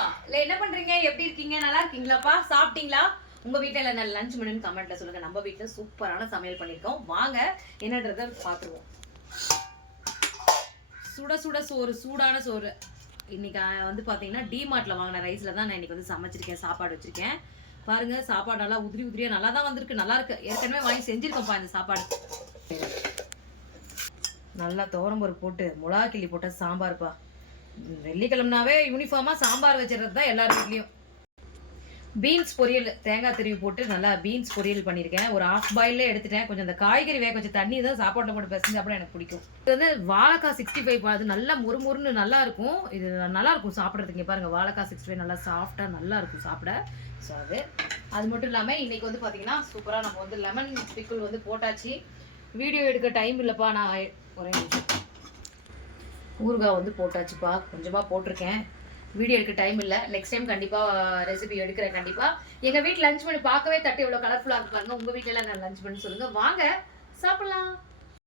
கண்டிப்பா இல்ல என்ன பண்றீங்க எப்படி இருக்கீங்க நல்லா இருக்கீங்களாப்பா சாப்பிட்டீங்களா உங்க வீட்ல என்ன லஞ்ச் மெனுன்னு கமெண்ட்ல சொல்லுங்க நம்ம வீட்ல சூப்பரான சமையல் பண்ணிருக்கோம் வாங்க என்னன்றத பாத்துருவோம் சுட சுட சோறு சூடான சோறு இன்னைக்கு வந்து பாத்தீங்கன்னா டிமார்ட்ல வாங்கின ரைஸ்ல தான் நான் இன்னைக்கு வந்து சமைச்சிருக்கேன் சாப்பாடு வச்சிருக்கேன் பாருங்க சாப்பாடு நல்லா உதிரி உதிரியா நல்லா தான் வந்திருக்கு நல்லா இருக்கு ஏற்கனவே வாங்கி செஞ்சிருக்கோம்ப்பா இந்த சாப்பாடு நல்லா துவரம்பருப்பு போட்டு மிளகா கிள்ளி போட்ட சாம்பார்ப்பா வெள்ளிக்கிழமைனாவே யூனிஃபார்மா சாம்பார் வச்சிடறது தான் எல்லார் வீட்லயும் பீன்ஸ் பொரியல் தேங்காய் திருவி போட்டு நல்லா பீன்ஸ் பொரியல் பண்ணியிருக்கேன் ஒரு ஹாஃப் பாயிலே எடுத்துட்டேன் கொஞ்சம் அந்த காய்கறி வேக கொஞ்சம் தண்ணி தான் சாப்பாட்டில் போட்டு பிசைஞ்சு சாப்பிட எனக்கு பிடிக்கும் இது வந்து வாழைக்காய் 65 அது நல்லா முறுமுறுன்னு நல்லா இருக்கும் இது நல்லா இருக்கும் சாப்பிட்றதுக்கு பாருங்க வாழைக்காய் 65 நல்லா சாஃப்டா நல்லா இருக்கும் சாப்பிட ஸோ அது மட்டும் இல்லாமல் இன்னைக்கு வந்து பார்த்தீங்கன்னா சூப்பராக நம்ம வந்து லெமன் பிக்கிள் வந்து போட்டாச்சு வீடியோ எடுக்க டைம் இல்லைப்பா நான் ஒரே நிமிஷம் ஊறுகாய் வந்து போட்டாச்சுப்பா கொஞ்சமாக போட்டிருக்கேன் வீடியோ எடுக்க டைம் இல்லை நெக்ஸ்ட் டைம் கண்டிப்பாக ரெசிபி எடுக்கிறேன் கண்டிப்பாக எங்கள் வீட்டில் லஞ்ச் பண்ணி பார்க்கவே தட்டு எவ்வளோ கலர்ஃபுல்லாக இருக்கு பாருங்க உங்கள் வீட்டில் நான் லஞ்ச் பண்ணி சொல்லுங்கள் வாங்க சாப்பிட்லாம்